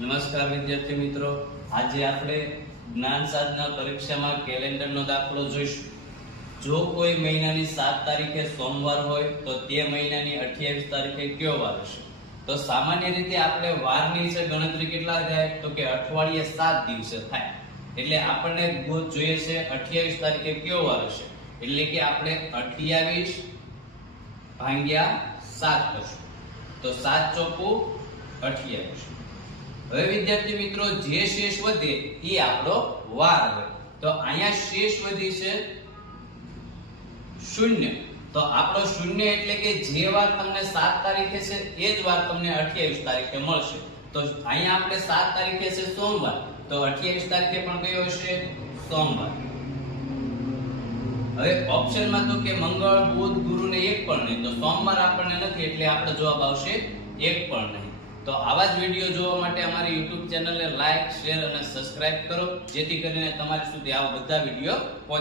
નમસ્કાર વિદ્યાર્થી મિત્રો, આજે આપણે જ્ઞાન સાધના પરીક્ષામાં કેલેન્ડરનો દાખલો જોઈશું. જો કોઈ મહિનાની 7 તારીખે સોમવાર હોય તો તે મહિનાની 28 તારીખે કયો વાર હશે? તો સામાન્ય રીતે આપણે વારની છે ગણતરી કેટલા થાય તો કે અઠવાડિયે 7 દિવસે થાય. એટલે આપણને જોઈએ છે 28 તારીખે કયો વાર હશે, એટલે કે આપણે 28 ભાગ્યા 7 કરશું તો 7 ચોકુ 28. હવે વિદ્યાર્થી મિત્રો, જે શેષ વધે એ આપણો વાર હોય. તો અહીંયા શેષ વધી છે 0. તો આપણો 0 એટલે કે જે વાર તમને 7 તારીખે છે એ જ વાર તમને 28 તારીખે મળશે. તો અહીંયા આપણે 7 તારીખે છે સોમવાર, તો 28 તારીખે પણ કયો હશે? સોમવાર. હવે ઓપ્શનમાં તો કે મંગળ, બુધ, ગુરુ ને એક પણ નહીં, તો સોમવાર આપણને નથી એટલે આપણો જવાબ આવશે એક પણ નહીં. તો આવા જ વિડિયો જોવા માટે અમારી YouTube ચેનલને લાઈક, શેર અને સબસ્ક્રાઇબ કરો, જેથી કરીને તમારી સુધી આવા બધા વિડિયો પહોંચે.